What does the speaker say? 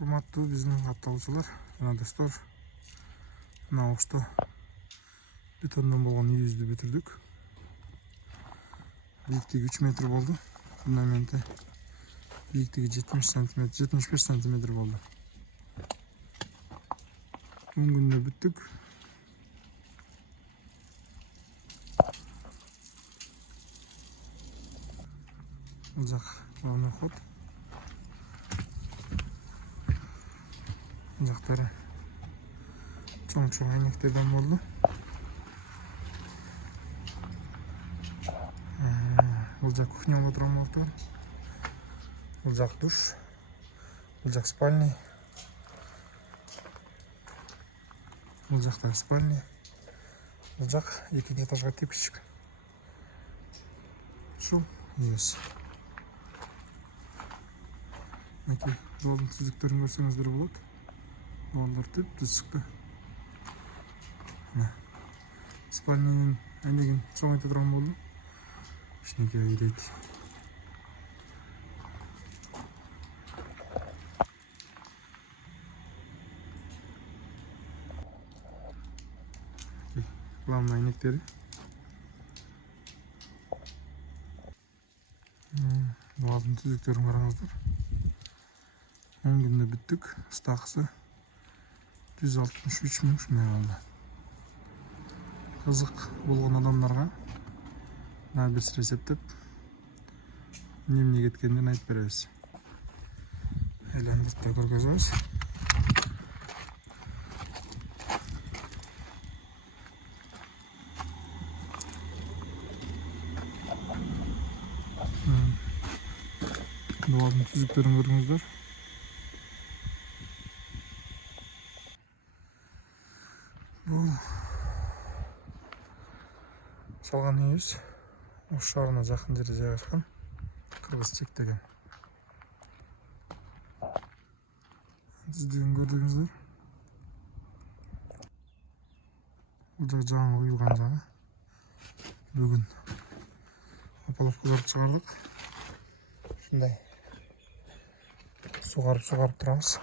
Урматтуу биздин катталуучулар жана достор, мына ошто бетондон болгон үйүбүздү бүтүрдүк. Бийиктиги 3 метр болду. Фундаменти бийиктиги 70 см, 75 см болду. 10 күндө бүттүк. Бул жак главный ход. Бул жактары чоң айнектерден болду. Бул жак кухняга турган болуптур. Бул жак душ. Бул жак спальня. Бул жакта спальня. Бул жак экинчи этажга тепкичтик. Ушул үйүбүз. Мынакей жолдун түздүктөрүн көрсөңүздөр болот. Жолдор түп-түз чыкты. Спальнянын айнегин чоңойто турган болду. Кичинекей ийрейт. Главный айнектери. Булардын түздүктөрүн караңыздар. 10 күндө бүттүк. Стакысы 163 миң ушундай болду. Кызык болгон адамдарга мына бир сыр эсептеп эмне кеткенин айтып беребиз. Айландырып да көргөзөбүз. Булардын түздүктөрүн көрүңүздөр. Бул салган үйүбүз Ош шаарына жакын жерде жайгашкан. Кыргыз чек деген. Түздүгүн көрдүңүздөр. Бул жак жаңы куюлган жагы. Бүгүн опаловкаларды чыгардык. Ушундай сугарып турабыз.